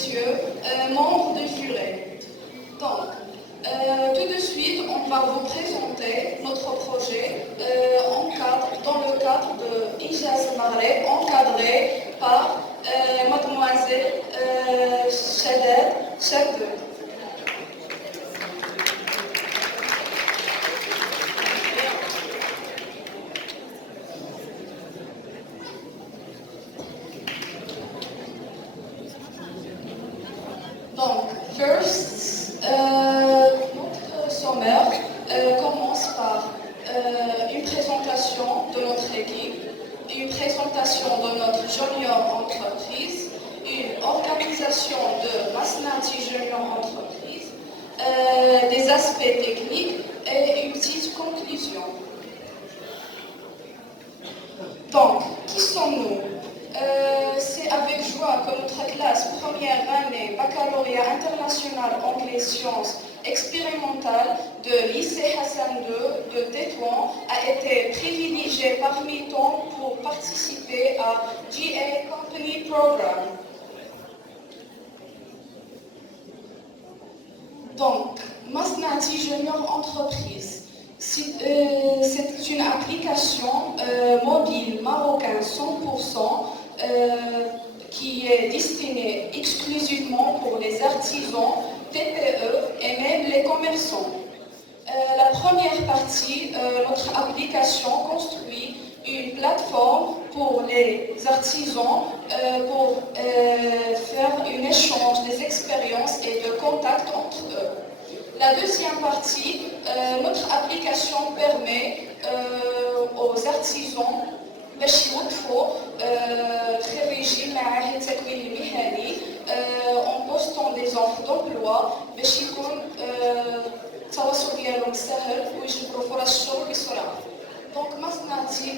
messieurs, membres du jury. Donc, tout de suite, on va vous présenter notre projet dans le cadre de Ijaz Maghreb, encadré par mademoiselle Shaded Chadde. Donc, notre sommaire commence par une présentation de notre équipe, une présentation de notre junior entreprise, une organisation de Masnati Junior Entreprise, des aspects techniques et une petite conclusion. Donc, qui sommes-nous? C'est avec joie que notre classe première année baccalauréat international anglais sciences expérimentale de lycée Hassan II de Tétouan a été privilégiée parmi tant pour participer à GA Company Program. Donc, Masnati Junior Entreprise. C'est une application mobile marocaine 100% qui est destinée exclusivement pour les artisans, TPE et même les commerçants. La première partie, notre application construit une plateforme pour les artisans pour faire un échange des expériences et de contacts entre eux. La deuxième partie, notre application permet aux artisans باش يوظفوا خريجين معاهد التكوين المهني en postant des offres d'emploi باش يكون التواصل ديالهم سهل ويجبروا فرص الشغل بسرعه. Donc Masnati,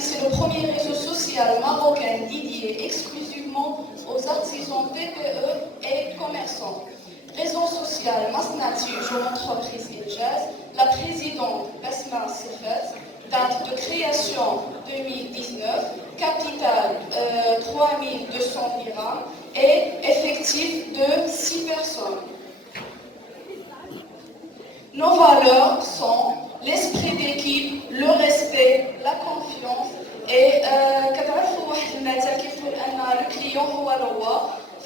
c'est le premier réseau social marocain dédié exclusivement aux artisans TPE et commerçants. Réseau social Masnati, jeune entreprise Ijaz, la présidente Basma Sifat, date de création 2019, capital 3200 dirhams et effectif de 6 personnes. Nos valeurs sont l'esprit d'équipe, le respect, la confiance et كتعرفوا واحد المثل كيقول ان le client هو le roi.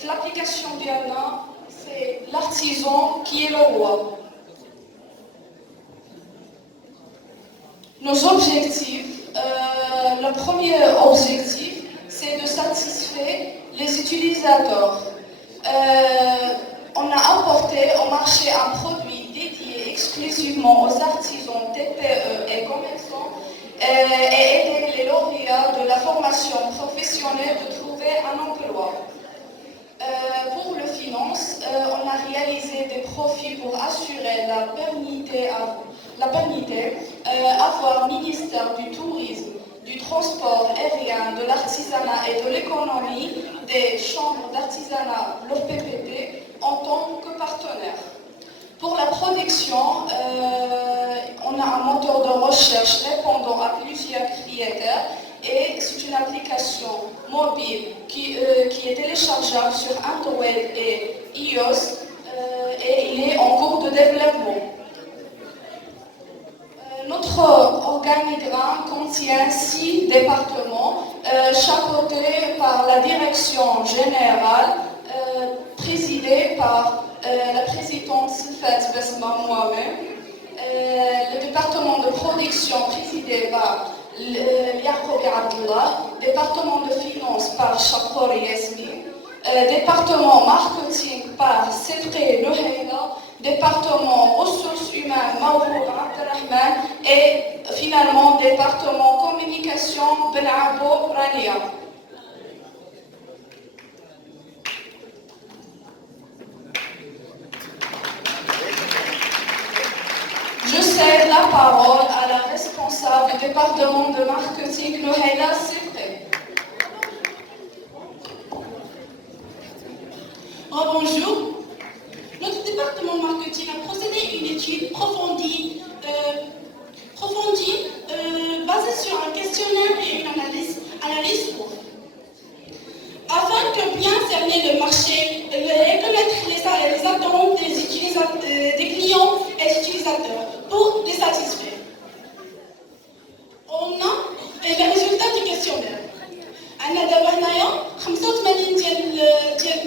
في l'application ديالنا c'est l'artisan qui est le roi. Nos objectifs, le premier objectif, c'est de satisfaire les utilisateurs. On a apporté au marché un produit dédié exclusivement aux artisans, TPE et commerçants et aider les lauréats de la formation professionnelle de trouver un emploi. Pour le finance, on a réalisé des profits pour assurer la pérennité, avoir ministère du tourisme, du transport aérien, de l'artisanat et de l'économie, des chambres d'artisanat, l'OPPT, en tant que partenaire. Pour la production, on a un moteur de recherche répondant à plusieurs critères et c'est une application mobile qui est téléchargeable sur Android et iOS et il est en cours de développement. Notre organigramme contient 6 départements chapeautés par la direction générale présidée par la présidente Sifat Basma moi-même, le département de production présidé par Yaqoubi Abdullah, département de finance par Chakour Yasmin, département marketing par Sefri Louhaïla, département ressources humaines Mawroud Abdelrahman et finalement département communication Ben Abou Rania. Je cède la parole à la responsable du département de marketing, Louhaïla Sefri. Bonjour. Notre département marketing a procédé à une étude approfondie basée sur un questionnaire et une analyse SWOT. Afin connaître bien, cerner le marché, connaître les attentes des clients et des utilisateurs pour les satisfaire. On a les résultats du questionnaire. عندنا دابا هنايا 85 ديال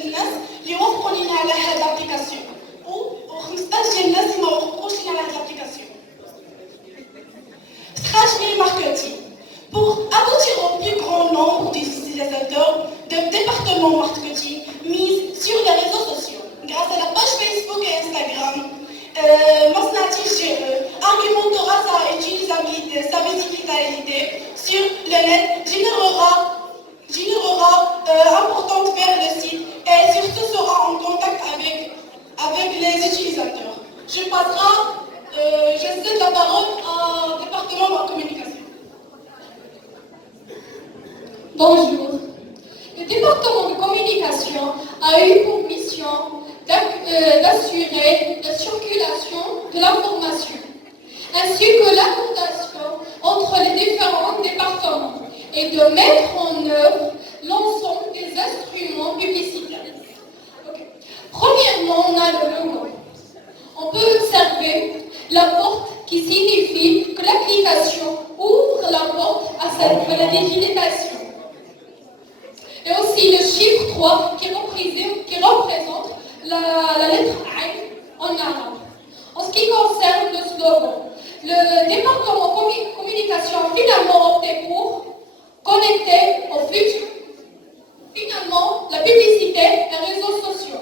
الناس اللي وافقوا لينا على هاد لابليكاسيون و15 ديال الناس اللي ما وافقوش لينا على هاد لابليكاسيون. Stratégie marketing. Pour aboutir au plus grand nombre d'utilisateurs, le département marketing mise sur les réseaux sociaux. Grâce à la page Facebook et Instagram, Masnati GE argumentera sa utilisabilité, sa visibilité sur le net, générera importante vers le site et surtout sera en contact avec les utilisateurs. Je cède la parole au département de la communication. Bonjour. Le département de communication a eu pour mission d'assurer la circulation de l'information, ainsi que la coordination entre les différents départements et de mettre en œuvre l'ensemble des instruments publicitaires. Okay. Premièrement, on a le logo. On peut observer la porte qui signifie que l'application ouvre la porte à la digitalisation. Et aussi le chiffre 3 qui représente la lettre I en arabe. En ce qui concerne le slogan, le département communication a finalement opté pour connecter au futur. Finalement, la publicité et les réseaux sociaux.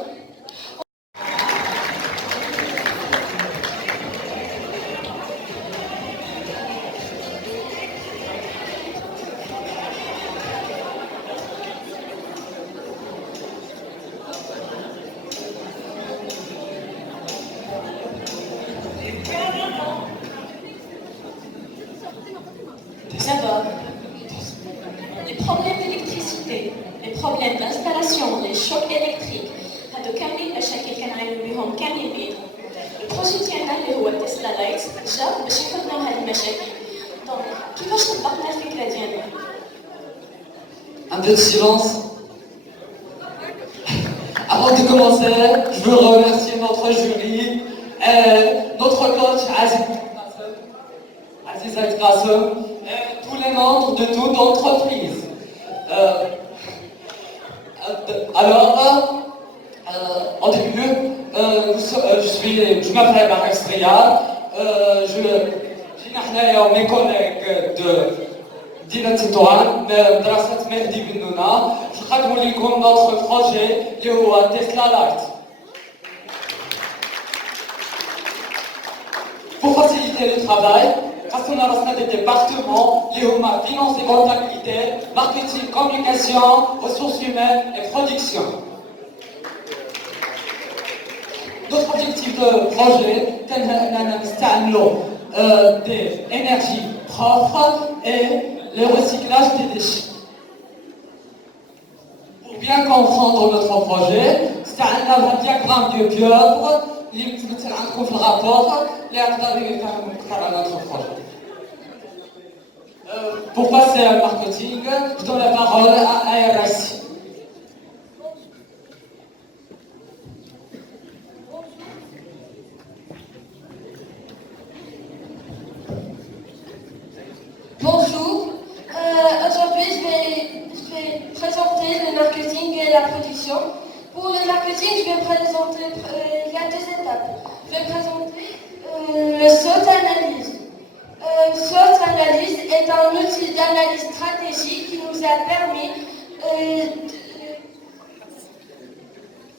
D'abord, les problèmes d'électricité, les problèmes d'installation, les chocs électriques, هادو كاملين مشاكل كنعانيو بهم كاملين بيدهم. البروجي ديالنا اللي هو تسلا لايت جا باش يحل لنا هاد المشاكل. دونك كيفاش طبقنا الفكرة ديالنا؟ Un peu de silence. Avant de commencer, je veux remercier notre jury et notre coach Aziz Al-Qassem et tous les membres de toute entreprise. En début, je m'appelle Marek Strial. J'ai mes collègues de دينا تطوان مدرسة مهدي بن نونا نقدموا لكم notre projet اللي هو تسلا لايت. Pour faciliter le travail, قسمنا راسنا des départements اللي هما finance et comptabilité, marketing, communication, ressources humaines et production. Notre objectif de projet كان أننا نستعملوا des énergies propres et le recyclage des déchets. Pour bien comprendre notre projet, c'est un diagramme de pieuvre qui trouve le rapport et notre projet. Pour passer au marketing, je donne la parole à ARSI. Bonjour, aujourd'hui je vais présenter le marketing et la production. Pour le marketing, je vais présenter, il y a deux étapes. Je vais présenter le SWOT analyse. SWOT analyse est un outil d'analyse stratégique qui nous a permis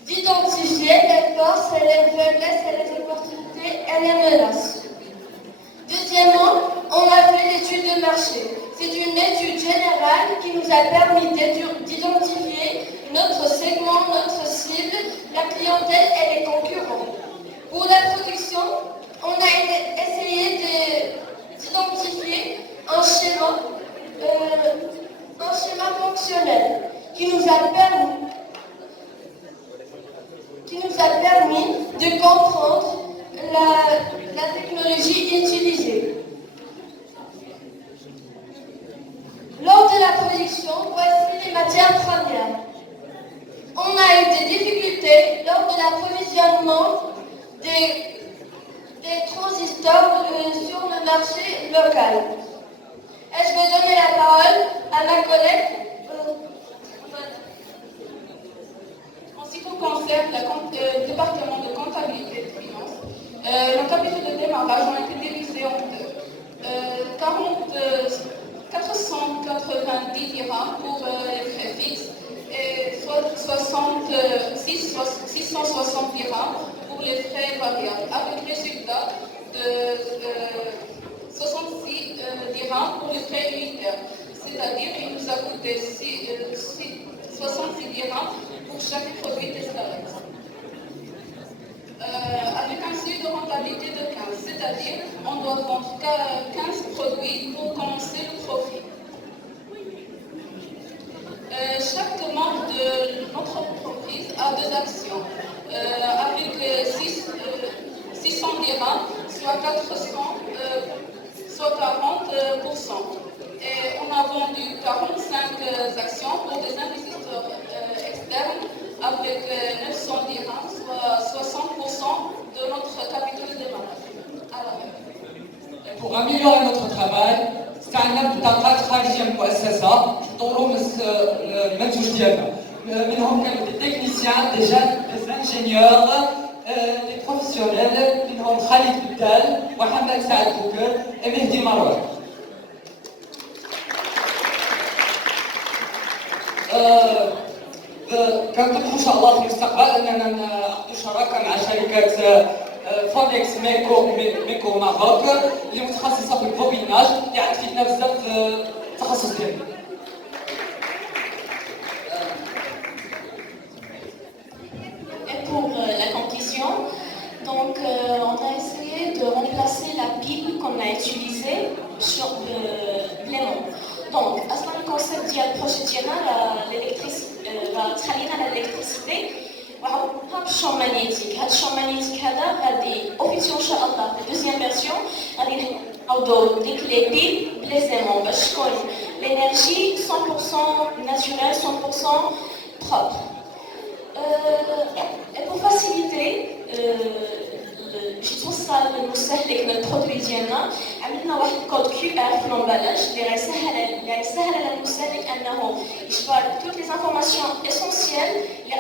d'identifier les forces et les faiblesses et les opportunités et les menaces. Deuxièmement, on a fait l'étude de marché. C'est une étude générale qui nous a permis d'identifier notre segment, notre cible, la clientèle et les concurrents. Pour la production, on a essayé d'identifier un schéma fonctionnel qui nous a permis de comprendre la technologie utilisée. Lors de la production, voici les matières premières. d'approvisionnement des transistors sur le marché local. Et je vais donner la parole à ma collègue. En ce qui concerne le département de comptabilité et de finance, nos capitaux de démarrage ont été divisés en deux. 490 dirhams pour les frais fixes et 660 dirhams pour les frais variables, avec résultat de 66 dirhams pour les frais unitaires. C'est-à-dire qu'il nous a coûté 66 dirhams pour chaque produit d'installation. Avec un seuil de rentabilité de 15, c'est-à-dire on doit vendre 15 produits pour commencer le profit. Chaque membre de notre entreprise a deux actions, avec 600 dirhams, soit 40%. Et on a vendu 45 actions pour des investisseurs externes avec 900 dirhams, soit 60% de notre capital de démarrage. Pour améliorer notre travail, استعنا ببطاقات خارجيه من المؤسسه طوروا من المنتوج ديالنا منهم كانوا دي تكنيسيان دي جان دي انجينيور دي بروفيسيونيل منهم خالد بدال وحمد سعد بوكر ومهدي مروان. كنطمحوا ان شاء الله في المستقبل اننا ناخذوا شراكه مع شركه فودكس ميكو ماروك اللي متخصصه في البوبيناج اللي عاد فينا بزاف في التخصص ديالنا. Et pour la conclusion, donc on a essayé de remplacer la pile qu'on a utilisée sur l'élément. Donc, أصلاً الكونسيبت ديال البروجي ديالنا تخلينا على الإلكتريسيتي وعوضناها بالشون مانيتيك. هذا الشون مانيتيك هذا غادي اوفيسيون ان شاء الله في دوزيام فيرسيون غادي نعوضو ديك لي بيل بليزيمون باش تكون لينيرجي 100% ناتوريل 100% propre. Et pour faciliter باش توصل للمستهلك للبرودوي ديالنا عملنا واحد كود كيو ار في لومبالاج اللي غيسهل على المستهلك انه يجبر توت لي انفورماسيون اسونسيال اللي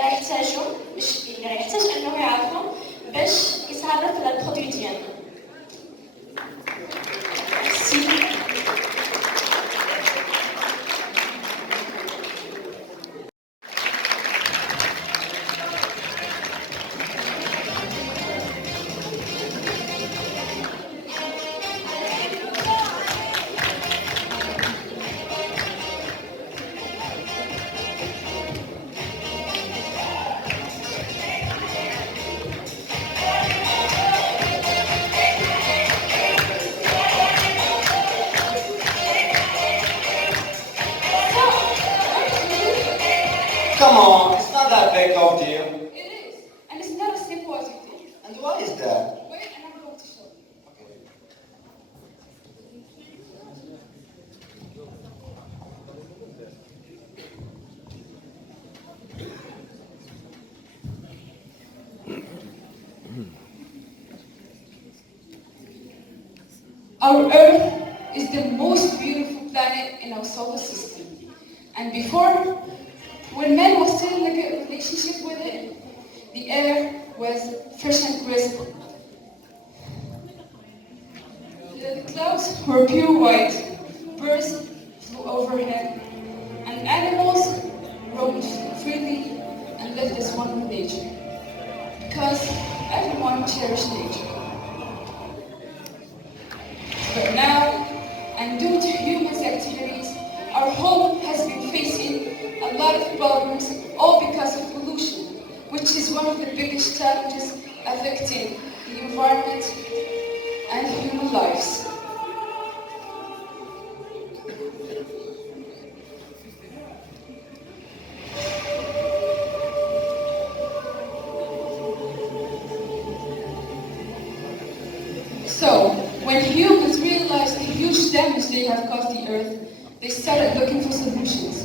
غيحتاج انه يعرفهم باش يتعرف على البرودوي ديالنا. Come on, it's not that big of a deal. It is, and it's not as simple as you think. And what is that? Wait, and I'm going to show you. Our Earth is the most beautiful planet in our solar system. And before, when man was still in a good relationship with it, the air was fresh and crisp. The clouds were pure white, birds flew overhead, and animals roamed freely and lived as one with nature. Because everyone cherished nature. But now, and due to humans' activities, our home has been facing a lot of problems, all because of pollution, which is one of the biggest challenges affecting the environment and human lives. So, when humans realized the huge damage they have caused the earth, they started looking for solutions,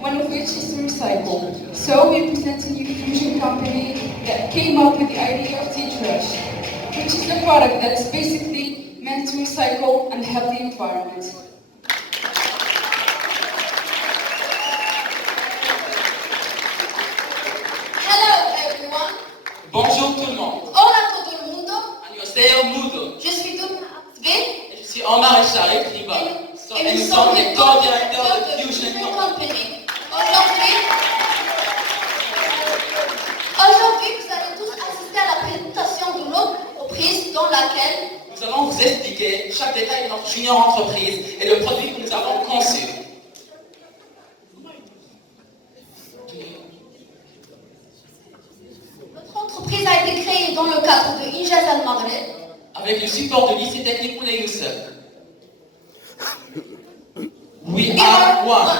one of which is to recycle. So we present a new fusion company that came up with the idea of tea trash, which is a product that's basically meant to recycle and help the environment. Hello everyone. Bonjour tout le monde. Hola todo el mundo. Annyeonghaseyo Mudo. Je suis Douna Asbe. Je suis Omar Echaré Kriba. Et Et nous nous sommes sommes les les co-directeurs de Fusion Fusion Company. Aujourd'hui, vous allez tous assister à la présentation de notre entreprise dans laquelle Nous allons vous expliquer chaque détail de notre junior entreprise et le produit que nous avons conçu. notre entreprise a été créée dans le cadre de Injaz Al-Maghreb. Avec le support du lycée technique Moulay Youssef. We We are are one. one.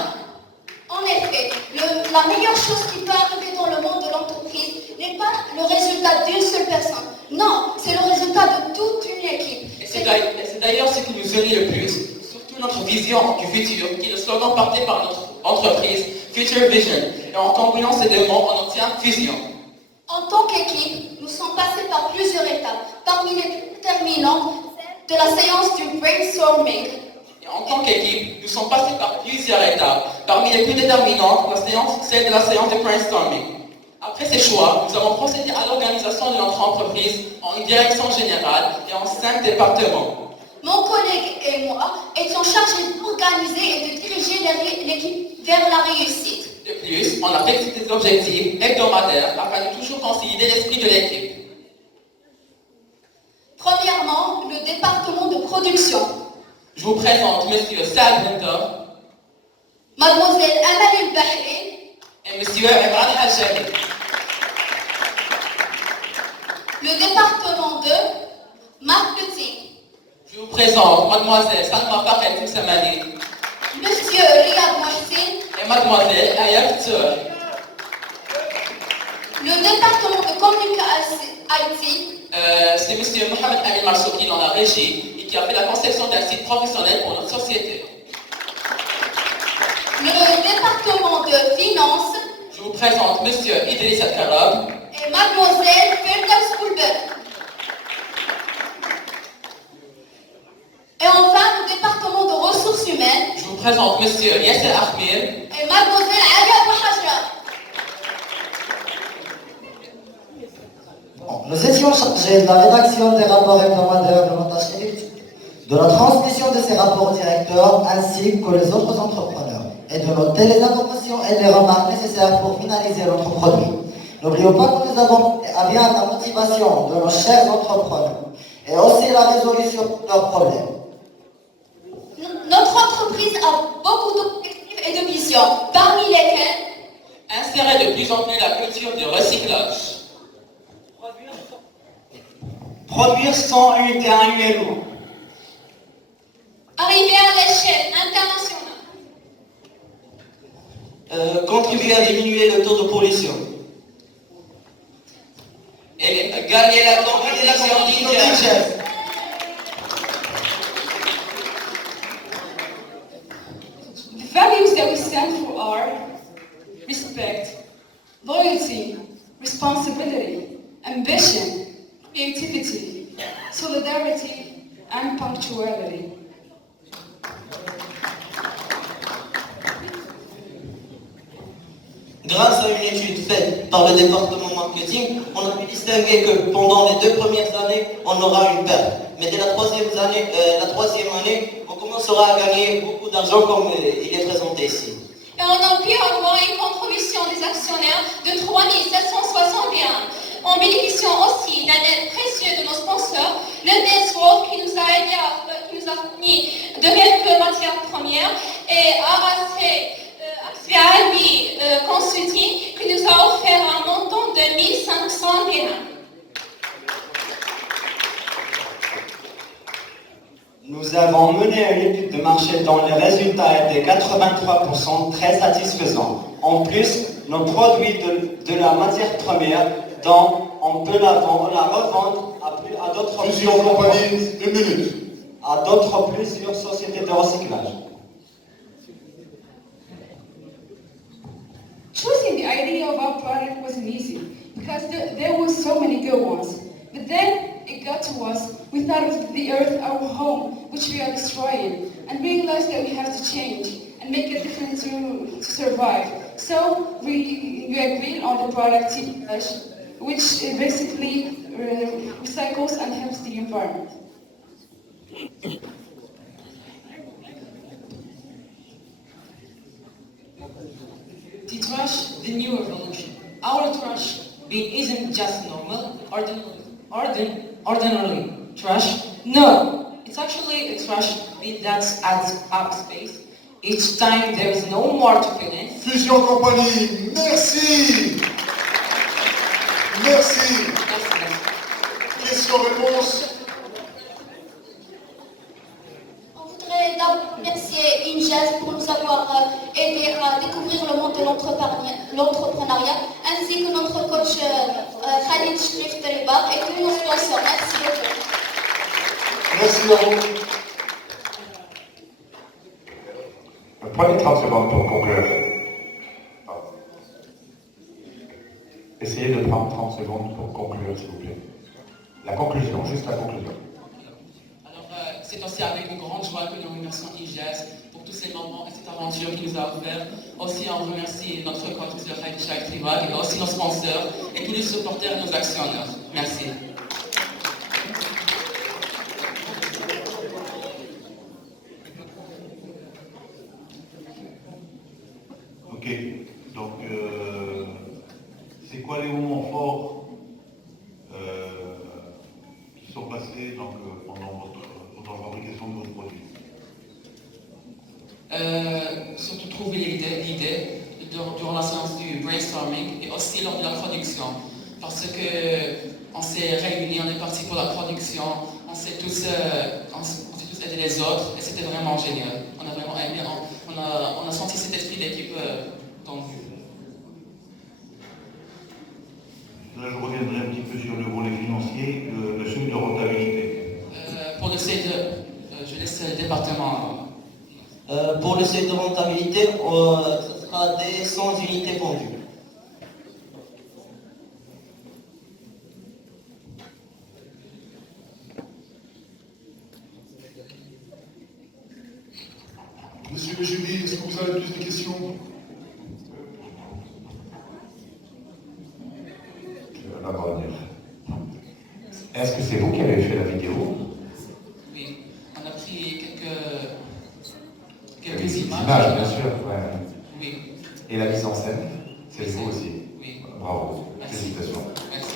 En effet, la meilleure chose qui peut arriver dans le monde de l'entreprise n'est pas le résultat d'une seule personne. Non, c'est le résultat de toute une équipe. Et c'est d'ailleurs ce qui nous unit le plus, surtout notre vision du futur, qui est le slogan porté par notre entreprise, Future Vision. Et en combinant ces deux mots, on obtient fusion. En tant qu'équipe, nous sommes passés par plusieurs étapes. Parmi les plus déterminantes, de la séance du brainstorming. Et en tant qu'équipe, nous sommes passés par plusieurs étapes. Parmi les plus déterminantes, celle de la séance de brainstorming. Après ces choix, nous avons procédé à l'organisation de notre entreprise en une direction générale et en 5 départements. Mon collègue et moi étions chargés d'organiser et de diriger l'équipe vers la réussite. De plus, on a fixé des objectifs hebdomadaires afin de toujours consolider l'esprit de l'équipe. Premièrement, le département de production. Je vous présente M. Saad Winter Mademoiselle Amal El-Bahri. et M. Imran Hajjani. Le département de marketing. Je vous présente Mademoiselle Salma Fahed Moussamani Monsieur Riyad Mohsin. et Mademoiselle Aya Ktur. Le département de communication IT. C'est M. Mohamed Amin Marsouki dans la régie et qui a fait la conception d'un site professionnel pour notre société. Le département de finance. Je vous présente M. Idriss Al-Karab Et Mademoiselle Ferdaus Koulber. Et enfin, le département de ressources humaines. Je vous présente M. Yasser Ahmir Et Mademoiselle Alia Bouhajra. Nous étions chargés de la rédaction des rapports hebdomadaires de nos tâches effectuées, de la transmission de ces rapports au directeur ainsi que les autres entrepreneurs et de noter les informations et les remarques nécessaires pour finaliser notre produit. N'oublions pas que nous avons à bien la motivation de nos chers entrepreneurs et aussi la résolution de leurs problèmes. Notre entreprise a beaucoup d'objectifs et de visions, parmi lesquels insérer de plus en plus la culture du recyclage. Produire 100 unités annuellement. arriver à l'échelle internationale. Contribuer à diminuer le taux de pollution. Et gagner la compétition d'Injaz. The values that we stand for are respect, loyalty, responsibility, ambition, creativity, solidarity, and punctuality. Grâce à une étude faite par le département marketing, on a pu distinguer que pendant les 2 premières années, on aura une perte. Mais dès la troisième année, on commencera à gagner beaucoup d'argent comme il est présenté ici. Et on a pu avoir une contribution des actionnaires de 3 761. En bénéficiant aussi d'un aide précieux de nos sponsors, le DSWORD qui nous a aidé, qui nous a fourni de quelques matières premières, et Aracé Axiali Consulting qui nous a offert un montant de 1500 dirhams. Nous avons mené une étude de marché dont les résultats étaient 83% très satisfaisants. En plus, nos produits de la matière première, dont on peut la revendre à d'autres compagnies, une minute. À d'autres plusieurs sociétés de recyclage. Choosing the idea of our product wasn't easy because there were so many good ones. But then it got to us. We thought of the earth our home, which we are destroying, and realized that we have to change and make a difference to survive. So we agreed on the product T-Flash, which basically recycles and helps the environment. T-Trash, the new revolution. Our trash bin isn't just normal, ordinary trash. No, it's actually a trash bin that adds up space. Each time there is no more to fill in. Fusion Compagnie, merci. Merci. Question-réponse. On voudrait d'abord remercier INJAS pour nous avoir aidé à découvrir le monde de l'entrepreneuriat, ainsi que notre coach Khalid Shrif Teribar et tous nos sponsors. Merci beaucoup. Merci à vous. Prenez 30 secondes pour conclure. Essayez de prendre 30 secondes pour conclure, s'il vous plaît. La conclusion, juste la conclusion. Alors, c'est aussi avec une grande joie que nous remercions IGES pour tous ces moments et cette aventure qu'il nous a offert. Aussi, on remercie notre coach, M. Khalid Shrif Teribar, et aussi nos sponsors et tous les supporters et nos actionnaires. Merci. Ok, donc c'est quoi les moments forts qui sont passés donc, pendant la fabrication de votre produit? Surtout trouver l'idée durant la séance du brainstorming et aussi lors de la production. Parce qu'on s'est réunis, on est parti pour la production, on s'est tous aidé les autres et c'était vraiment génial. On a vraiment aimé, on a senti cet esprit d'équipe tendu. Là, je reviendrai un petit peu sur le volet financier, le seuil de rentabilité. Pour le seuil je laisse le département. Pour le seuil de rentabilité, ce sera des 100 unités vendues. Monsieur Béjubi, est-ce que vous avez plus de questions? Je vais d'abord dire. Est-ce que c'est vous qui avez fait la vidéo? Oui, on a pris quelques Des images. Bien sûr, ouais. Oui. Et la mise en scène, c'est vous aussi. Oui. Bravo, Merci. félicitations. Merci.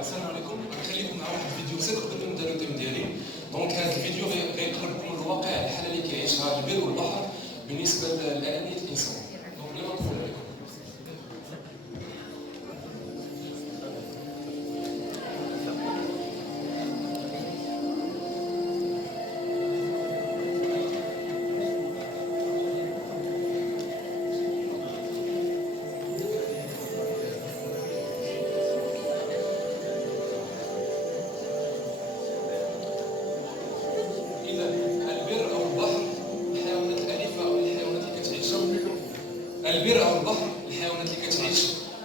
السلام عليكم. غنخليكم مع واحد الفيديو بسيط قبل ما نبداو التيم ديالي. دونك هذا الفيديو غيدخل لكم الواقع الحاله اللي كيعيشها البر والبحر بالنسبه لانانيه الانسان. دونك بلا ما نطول عليكم. البر او البحر الحيوانات اللي كتعيش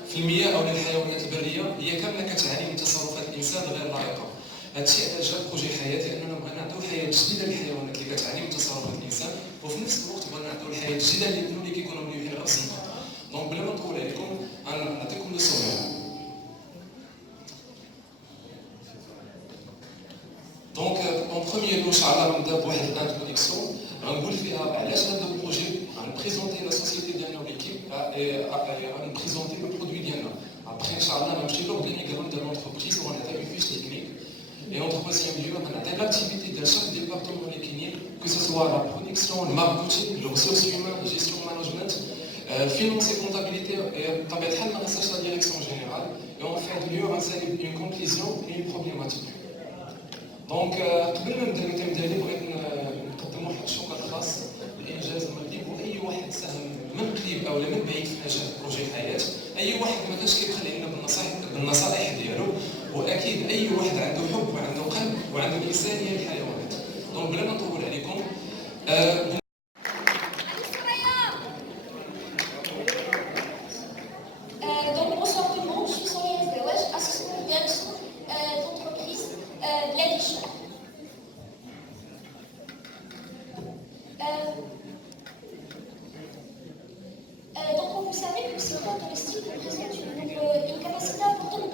في المياه او الحيوانات البريه هي كامله كتعاني من تصرفات الانسان غير لائقه. هذا الشيء علاش جاب بروجي حياه لاننا بغينا نعطيو حياه جديده للحيوانات اللي كتعاني من تصرفات الانسان وفي نفس الوقت بغينا نعطيو الحياه الجديده اللي كيكونوا مليحين غير بزنقه. دونك بلا ما نطول عليكم غنعطيكم لو سومير. دونك اون بروميير لو ان شاء الله غنبدا بواحد الانتروداكسيون غنقول فيها علاش هذا البروجي غنبريزونتي لا سوسيتي ديالنا وليكيب غنبريزونتي لو برودوي ديالنا. ابخي ان شاء الله غنمشي لورغانيغرام ديال لونتربريز وغنعطي اون فيش تكنيك. Et en troisième lieu, on a l'activité de chaque département de l'équilibre, que ce soit la production, le marketing, les ressources humaines, la gestion management, finance et comptabilité, et la direction générale. Et en fin de lieu, on a une conclusion et une problématique. Donc, قبل ما نبدا الكلام ديالي بغيت نقدم واحد الشكر خاص لانجاز المغرب واي واحد ساهم من قريب او من بعيد في نجاح بروجي حياه، اي واحد ما كانش كيبخل علينا بالنصائح ديالو. اكيد اي واحد عنده حب وعنده قلب وعنده انسانيه للحيوانات. دونك بلا ما نطول عليكم Donc bonsoir tout le monde, je suis Sonia Zaouaj, assistante de direction d'entreprise de la Dijon. Donc vous savez que le secteur touristique représente une capacité importante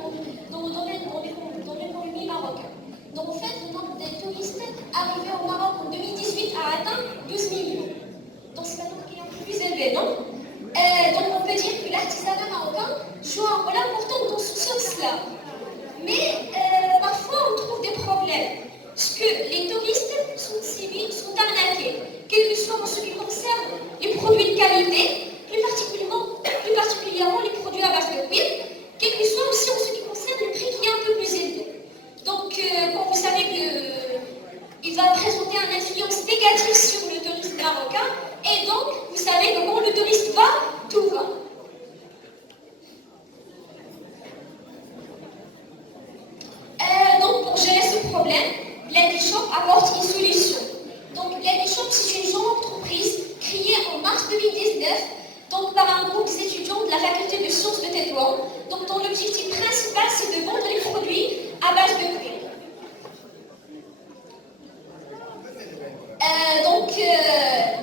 dans l'économie marocaine. Donc en fait, le nombre des touristes arrivés au Maroc en 2018 a atteint 12 millions. Donc c'est un nombre qui est un peu plus élevé, non? Donc on peut dire que l'artisanat marocain joue un rôle important dans ce sens-là. Mais parfois on trouve des problèmes. Parce que les touristes sont ciblés, sont arnaqués, quel que soit en ce qui concerne les produits de qualité, plus particulièrement les produits à base de cuir, quel que soit aussi en ce qui concerne le prix qui est un peu plus élevé. Donc quand vous savez qu'il va présenter une influence négative sur le tourisme marocain, et donc vous savez que quand le touriste va, tout va. Donc pour gérer ce problème, Blended Shop apporte une solution. Donc Blended Shop, c'est une jeune entreprise créée en mars 2019 donc, par un groupe d'étudiants de la faculté de sciences de Tétouan, donc dont l'objectif principal c'est de vendre les produits à base de cuir.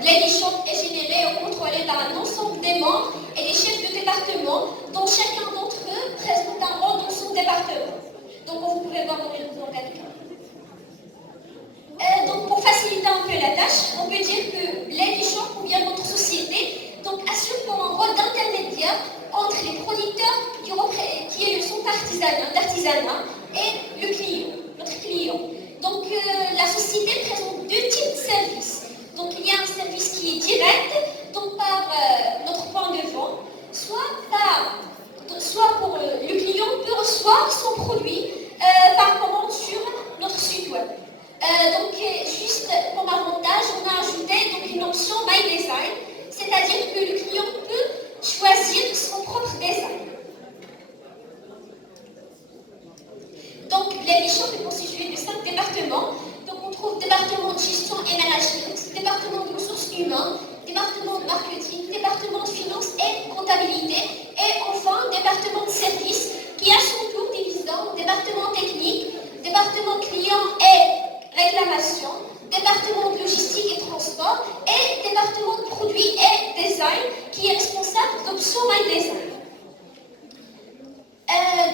Blended Shop est géré et contrôlé par un ensemble des membres et des chefs de département, dont chacun d'entre eux présente un rôle dans son département. Donc vous pouvez voir dans les organigrammes. Donc pour faciliter un peu la tâche, on peut dire que Blended Shop ou bien notre société donc, assure comme un rôle d'intermédiaire entre les producteurs qui est le centre d'artisanat et le client, notre client. Donc la société présente deux types de services. Donc il y a un service qui est direct, donc par notre point de vente, soit pour le client peut recevoir son produit par commande sur notre site web. Donc juste comme avantage, on a ajouté donc, une option My Design, c'est-à-dire que le client peut choisir son propre design. Donc Blended Shop est constitué de 5 départements. Donc on trouve département de gestion et management, département de ressources humaines, département de marketing, département de finance et comptabilité, et enfin département de service qui a son tour divisé en département technique, département client et réclamation, département de logistique et transport et département de produits et design qui est responsable d'option My Design.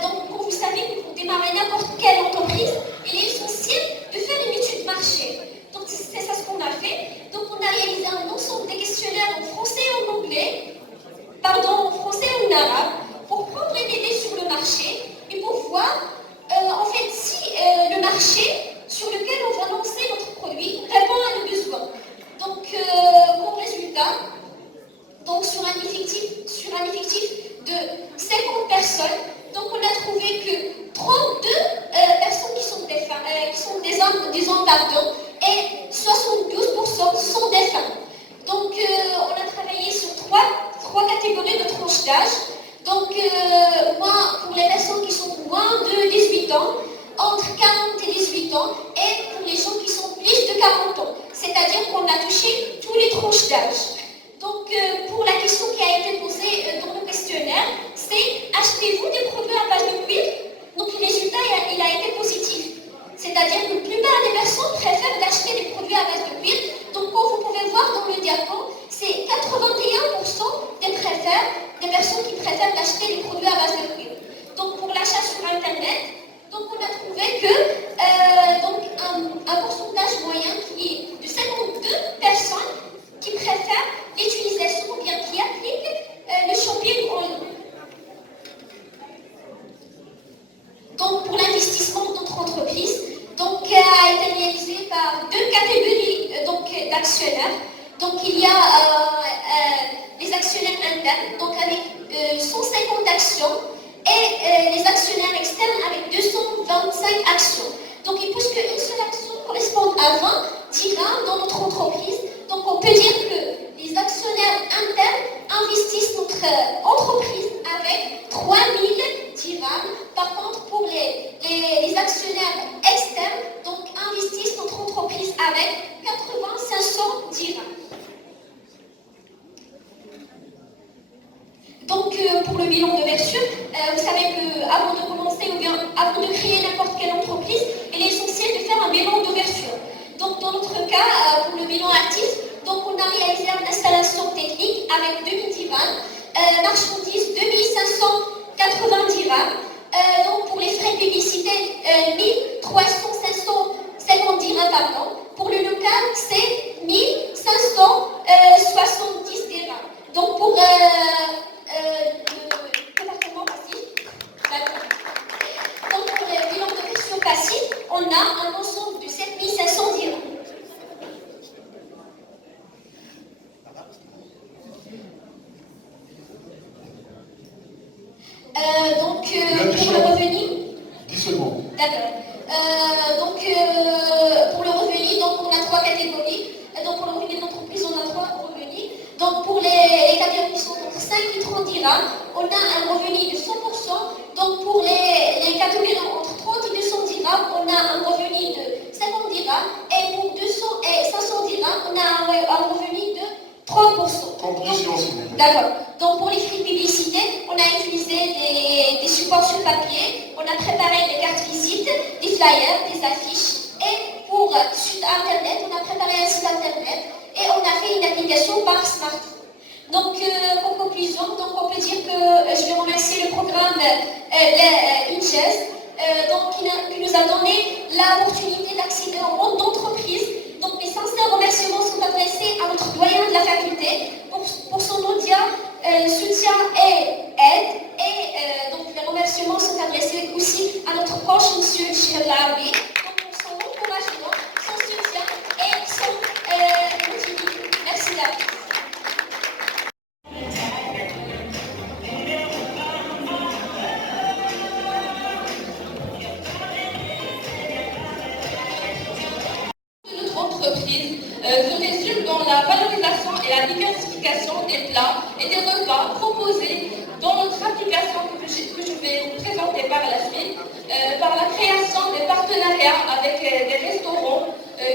Donc comme vous savez, pour démarrer n'importe quelle entreprise, il est essentiel de faire une étude de marché. Donc c'est ça ce qu'on a fait. Donc on a réalisé un ensemble de questionnaires en français et en anglais, en français et en arabe, pour prendre une idée sur le marché et pour voir en fait si le marché sur lequel on va lancer notre produit répond à nos besoins. Donc comme résultat, donc sur un effectif de 50 personnes, donc on a trouvé que 32 personnes qui sont des femmes, des hommes, et 72% sont des femmes. Donc on a travaillé sur trois catégories de tranches d'âge. Donc pour les personnes qui sont moins de 18 ans, entre 40 et 18 ans, et pour les gens qui sont plus de 40 ans. C'est-à-dire qu'on a touché tous les tranches d'âge. Donc pour la question qui a été posée dans le questionnaire, c'est achetez-vous des produits à base de cuir? Donc le résultat il a été positif. C'est-à-dire que la plupart des personnes préfèrent d'acheter des produits à base de cuir. Donc comme vous pouvez voir dans le diapo, c'est 81% des personnes qui préfèrent d'acheter des produits à base de cuir. Donc pour l'achat sur Internet, donc on a trouvé que un pourcentage moyen qui est de 52 personnes qui préfèrent l'utilisation ou bien qui appliquent le shopping en ligne. Donc pour l'investissement de notre entreprise, donc a été réalisé par deux catégories d'actionnaires. Donc il y a les actionnaires internes, donc avec 150 actions, et les actionnaires externes avec 225 actions. Donc il pose qu'une seule action correspond à 20 dirhams dans notre entreprise. Donc on peut dire que les actionnaires internes investissent notre entreprise avec 3000 dirhams. Par contre, pour les avant de commencer ou bien avant de créer n'importe quelle entreprise, il est essentiel de faire un bilan d'ouverture. Donc dans notre cas, pour le bilan actif, donc on a réalisé une installation technique avec 2000 dirhams, marchandises 2580 dirhams, donc pour les frais de publicité 1350 dirhams par an. Pour le local, c'est 1570 dirhams. Donc pour le département passif, d'accord. Donc pour le bilan d'ouverture passif, on a un ensemble de 7500 dirhams. Pour le revenu. 10 secondes. D'accord. Pour le revenu, donc on a 3 catégories. Donc pour le revenu d'entreprise, on a 3 revenus. Donc pour les catégories qui sont entre 5 et 30 dirhams, on a un revenu de 100%. Donc pour les catégories entre 30 et 200 dirhams, on a un revenu de 50 dirhams. Et pour 200 et 500 dirhams, on a un revenu de 30%. Conclusion, s'il vous plaît. D'accord. Donc pour les frais de publicité, on a utilisé des supports sur papier, on a préparé des cartes visites, des flyers, des affiches, et pour site internet, on a préparé un site internet et on a fait une application par smartphone. Donc en conclusion, donc on peut dire que je vais remercier le programme INCHES qui nous a donné l'opportunité d'accéder au monde d'entreprise. Donc mes sincères remerciements sont adressés à notre doyen de la faculté pour son soutien et aide. Et donc les remerciements sont adressés aussi à notre proche monsieur Cheikh Laoui pour son encouragement, son soutien et son motivation. Merci d'avoir. Notre entreprise se résume dans la valorisation et la diversification des plats et des repas proposés dans notre application que je vais vous présenter par la suite, par la création des partenariats avec des restaurants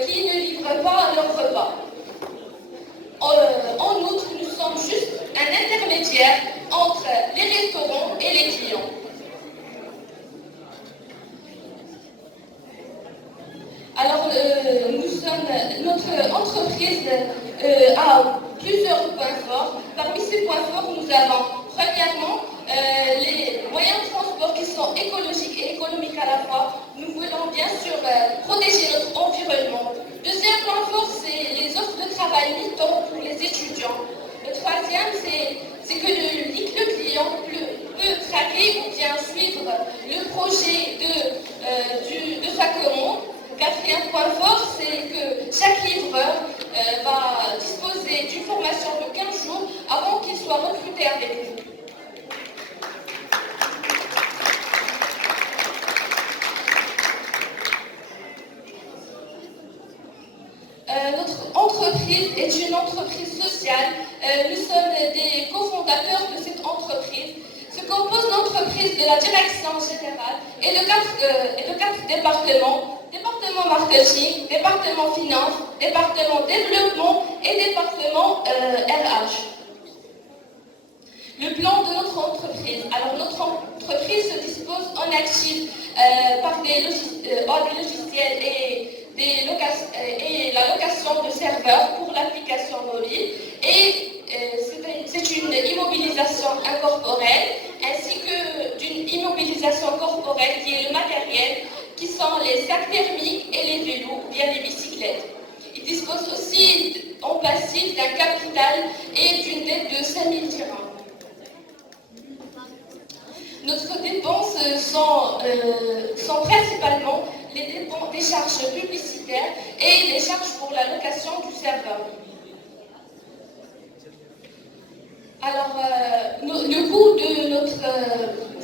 qui ne livrent pas leurs repas. En outre, nous sommes juste un intermédiaire entre les restaurants et les clients. Alors, notre entreprise a plusieurs points forts. Parmi ces points forts, nous avons premièrement les moyens de transport qui sont écologiques et économiques à la fois. Nous voulons bien sûr protéger notre environnement. Deuxième point fort, c'est les offres de travail mi-temps pour les étudiants. Le troisième, c'est que le client peut traquer ou bien suivre le projet de sa commande. Quatrième point fort, c'est que chaque livreur va disposer d'une formation de 15 jours avant qu'il soit recruté avec nous. Notre entreprise est une entreprise sociale. Nous sommes des cofondateurs de cette entreprise. Se compose l'entreprise de la direction générale et de quatre départements. Département marketing, département finance, département développement et département RH. Le plan de notre entreprise. Alors notre entreprise se dispose en actifs par des logiciels et la location de serveurs pour l'application mobile. Et c'est une immobilisation incorporelle ainsi que d'une immobilisation corporelle qui est le matériel, qui sont les sacs thermiques et les vélos ou bien les bicyclettes. Il dispose aussi en passif d'un capital et d'une dette de 5000 dirhams. Nos dépenses sont principalement les dépenses des charges publicitaires et les charges pour la location du serveur. Alors, le coût de notre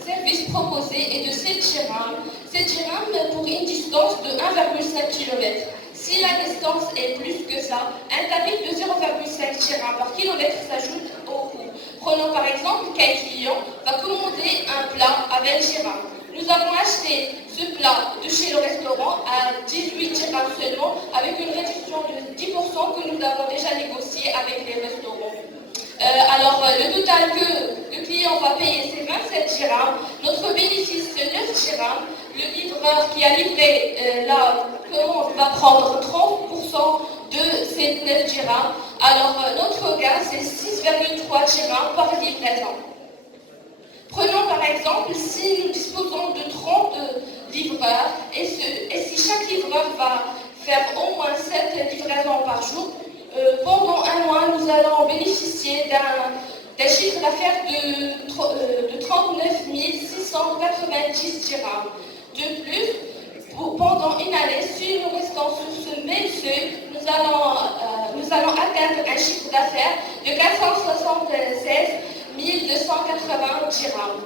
service proposé est de 7 dirhams. 7 dirhams pour une distance de 1,5 km. Si la distance est plus que ça, un tarif de 0,5 dirhams par kilomètre s'ajoute au coût. Prenons par exemple qu'un client va commander un plat à 20 dirhams. Nous avons acheté ce plat de chez le restaurant à 18 dirhams seulement, avec une réduction de 10% que nous avons déjà négociée avec les restaurants. Alors, le total que le client va payer, c'est 27 dirhams. Notre bénéfice, c'est 9 dirhams. Le livreur qui a livré la commande va prendre 30% de ces 9 dirhams. Alors, notre gain, c'est 6,3 dirhams par livraison. Prenons par exemple, si nous disposons de 30 livreurs et si chaque livreur va faire au moins 7 livraisons par jour, pendant un mois, nous allons bénéficier d'un chiffre d'affaires de 39 690 dirhams. De plus, pendant une année, si nous restons sur ce même seuil, nous allons atteindre un chiffre d'affaires de 476 280 dirhams.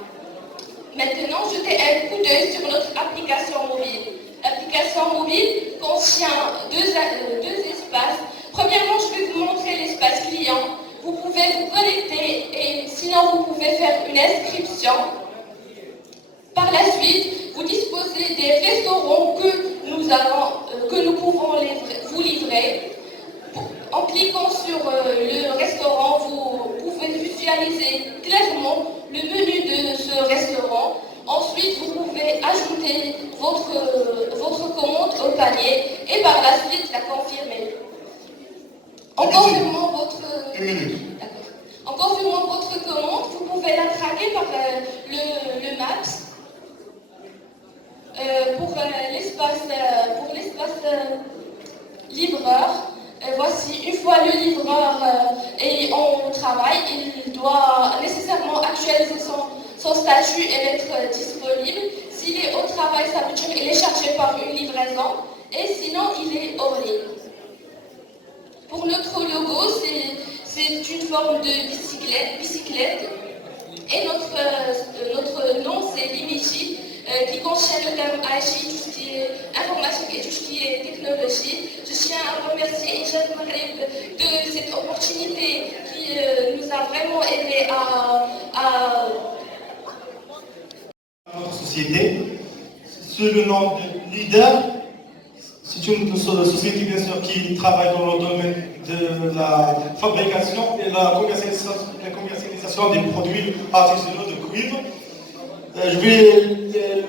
Maintenant, jetez un coup d'œil sur notre application mobile. L'application mobile contient deux espaces. Premièrement, je vais vous montrer l'espace client. Vous pouvez vous connecter et sinon vous pouvez faire une inscription. Par la suite, vous disposez des restaurants que nous pouvons vous livrer. En cliquant sur le restaurant, vous pouvez visualiser clairement le menu de ce restaurant. Ensuite, vous pouvez ajouter votre commande au panier et par la suite la confirmer. En confirmant votre commande, vous pouvez la traquer par le Maps. Pour l'espace livreur, voici, une fois le livreur est en travail, il doit nécessairement actualiser son statut et être disponible. S'il est au travail, ça veut dire qu'il est chargé par une livraison et sinon il est hors ligne. Pour notre logo, c'est une forme de bicyclette et notre nom c'est Limiti qui contient le terme IT, tout ce qui est informatique et tout ce qui est technologie. Je tiens à remercier Ijaz Maghreb de cette opportunité qui nous a vraiment aidé à notre société. Sous le nom de Leader, c'est une société bien sûr qui travaille dans le domaine de la fabrication et la commercialisation des produits artisanaux de cuivre. Je vais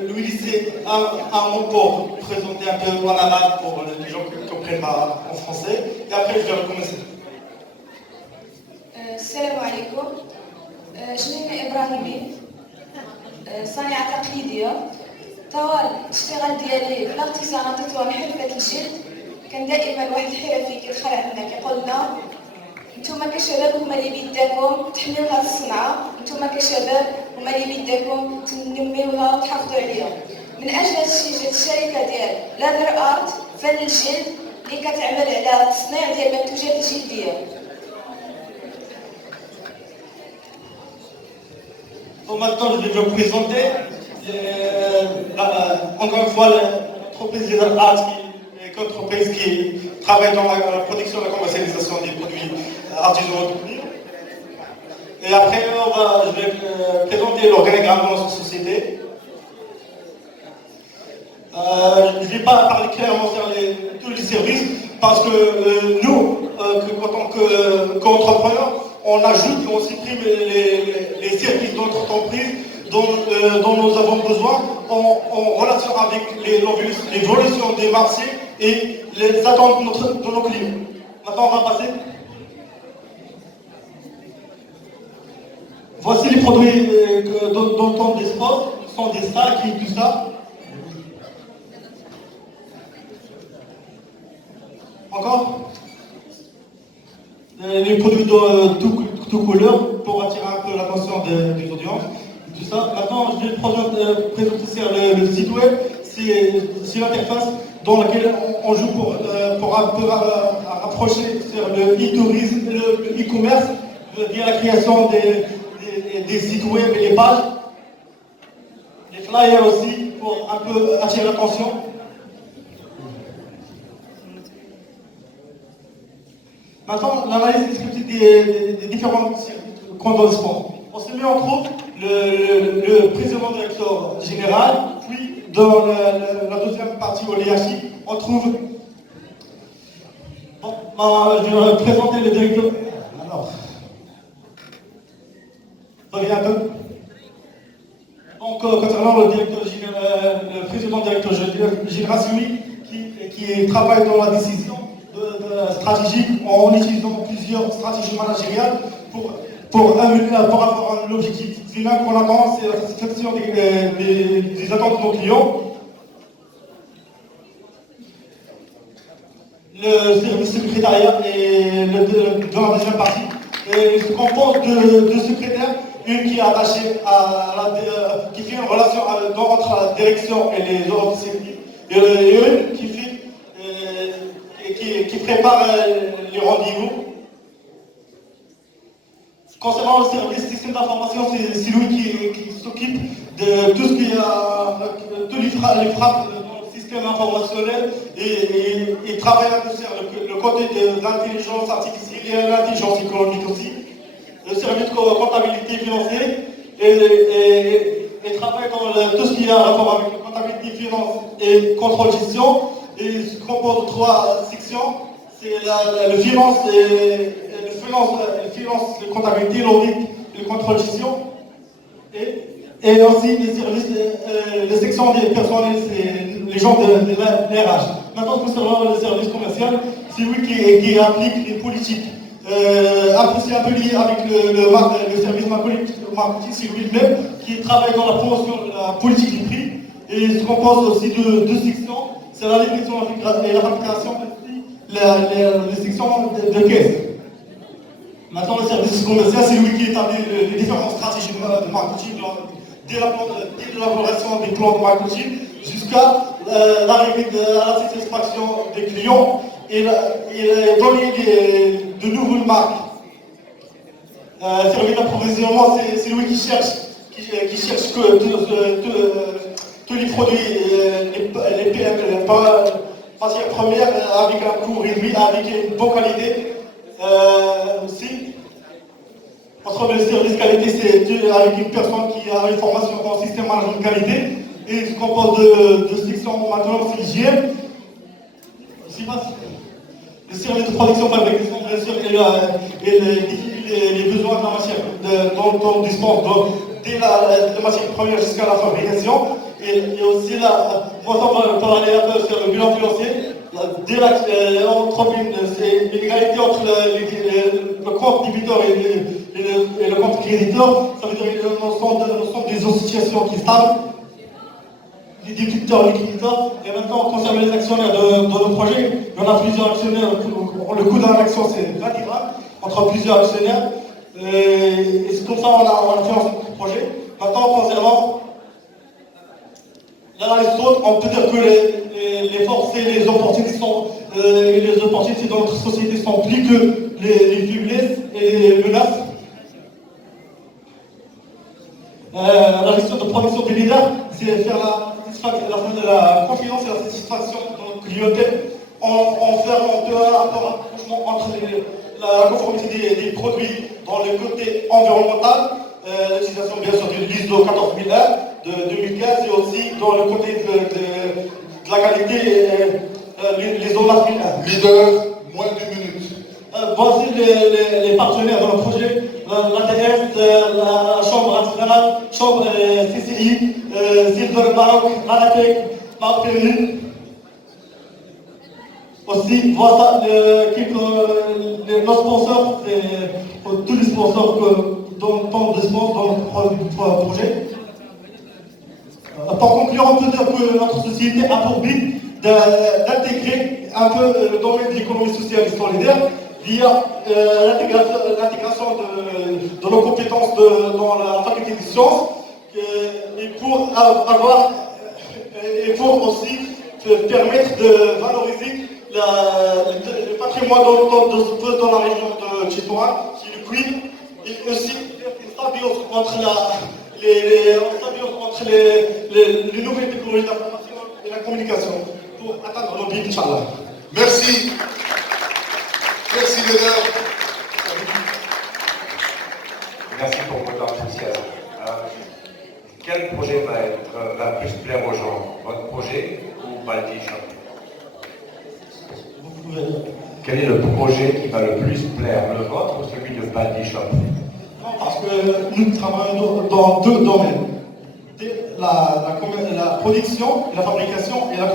lui laisser un mot pour présenter un peu en arabe pour les gens qui comprennent pas en français et après je vais recommencer. السلام عليكم. جنين إبراهيمي صانعة تقليدية. طوال الاشتغال ديالي في الارتيزان تطوى حرفة الجلد كان دائما واحد الحرفي كيدخل عندنا كيقول لنا نتوما كشباب هما اللي بيداكم تحميو هاد الصنعة، نتوما كشباب هما اللي بيداكم تنميوها وتحافظوا عليها. من أجل هاد الشيء جات الشركة ديال لادر آرت فن الجلد اللي كتعمل على التصنيع ديال المنتوجات الجلدية. Bon, maintenant, je vais vous présenter encore une fois l'entreprise Leader Art, qui est une entreprise qui travaille dans la production et la commercialisation des produits artisanaux de cuivre. Et après, je vais présenter l'organigramme de notre société. Je ne vais pas parler clairement sur tous les services parce que nous, en tant qu'entrepreneurs, on ajoute et on supprime les services de notre entreprise dont nous avons besoin en relation avec l'évolution des marchés et les attentes de nos clients. Maintenant, on va passer. Voici les produits dont on dispose, ce sont des sacs et tout ça. Encore les produits de toute couleur pour attirer un peu l'attention des audiences. Tout ça. Maintenant, je vais présenter sur le site web. C'est l'interface dans laquelle on joue pour un peu rapprocher sur le e-tourisme, le e-commerce, via la création des sites web et des pages. Les flyers aussi, pour un peu attirer l'attention. Maintenant, l'analyse descriptive des différents comptes de sport. On se met en trouve le président directeur général, puis dans la deuxième partie au hiérarchie, on trouve. Bon, je vais présenter le directeur. Alors, reviens un peu. Donc, concernant le président directeur général, c'est lui qui travaille dans la décision stratégique en utilisant plusieurs stratégies managériales pour avoir un objectif final qu'on attend, c'est la satisfaction des attentes de nos clients. Le service secrétariat est dans la deuxième partie. Il se compose de deux secrétaires, une qui est attachée qui fait une relation entre la direction et les ordres techniques, et une qui prépare les rendez-vous. Concernant le service système d'information, c'est lui qui s'occupe de tout ce qui est tous les frappes dans le système informationnel et travaille un peu sur le côté de l'intelligence artificielle et l'intelligence économique aussi. Le service de comptabilité financière et travaille dans tout ce qui a rapport avec la comptabilité finance et contrôle gestion. Et il se compose de trois sections. C'est le finance, la comptabilité, l'audit et le contrôle gestion. Et aussi les services, les sections des personnels, c'est les gens de l'RH. Maintenant, concernant le service commercial, c'est lui qui applique les politiques. C'est un peu lié avec le service marketing, c'est lui-même qui travaille dans la promotion de la politique du prix. Et il se compose aussi de deux sections. C'est la livraison et la facturation, les sections de caisse. Maintenant, le service commercial, c'est lui qui établit les différentes stratégies de marketing, dès l'élaboration des plans de marketing jusqu'à l'arrivée à la satisfaction des clients et donner de nouvelles marques. Service d'approvisionnement, c'est lui qui cherche tous les produits, les matières premières avec un coût réduit, avec une bonne qualité. Aussi, entre le service qualité, c'est avec une personne qui a une formation en système management de qualité et il se compose de sections maintenant, c'est l'hygiène. Le service de production fabrication, bien sûr, et les besoins de la matière dans le dispense dès la matière première jusqu'à la fabrication. Et aussi pour aller un peu sur le bilan financier, c'est une égalité entre le compte débiteur et le compte créditeur. Ça veut dire l'ensemble des associations qui stables, les débiteurs, les créditeurs. Et maintenant, concernant les actionnaires de nos projets, il y en a plusieurs actionnaires. Le coût d'une action, c'est 20 dirhams entre plusieurs actionnaires. Et c'est comme ça qu'on a fait un projet. Maintenant, concernant l'analyse SWOT, on peut dire que les forces et les opportunités dans notre société sont plus que les faiblesses et les menaces. La gestion de production des leaders, c'est faire la confiance et la satisfaction de notre clientèle en faisant un rapprochement entre la conformité des produits dans le côté environnemental, l'utilisation bien sûr de l'ISO 14001 de 2015 et aussi dans le côté de la qualité, les zones africaines. Leader, moins d'une minute. Voici les partenaires dans le projet, l'ATS, la Chambre artisanale, Chambre CCI, Silver Maroc, Manatec, Maroc Péru. Aussi, voilà nos sponsors, tous les sponsors dont de sponsors dans notre projet. Pour conclure, on peut dire que notre société a pour but d'intégrer un peu le domaine de l'économie sociale et solidaire via l'intégration de nos compétences dans la faculté des sciences et pour aussi permettre de valoriser le patrimoine dans la région de Tétouan, qui est le cuivre, et aussi une symbiose entre les nouvelles technologies d'information et la communication pour atteindre nos buts, Inch'Allah. Merci. Merci, leader. Merci pour votre enthousiasme. Quel projet va plus plaire aux gens? Votre projet ou Baldi Shop? pouvez... Quel est le projet qui va le plus plaire, le vôtre ou celui de Baldi Shop? parce que nous travaillons dans deux domaines. La production, la fabrication et la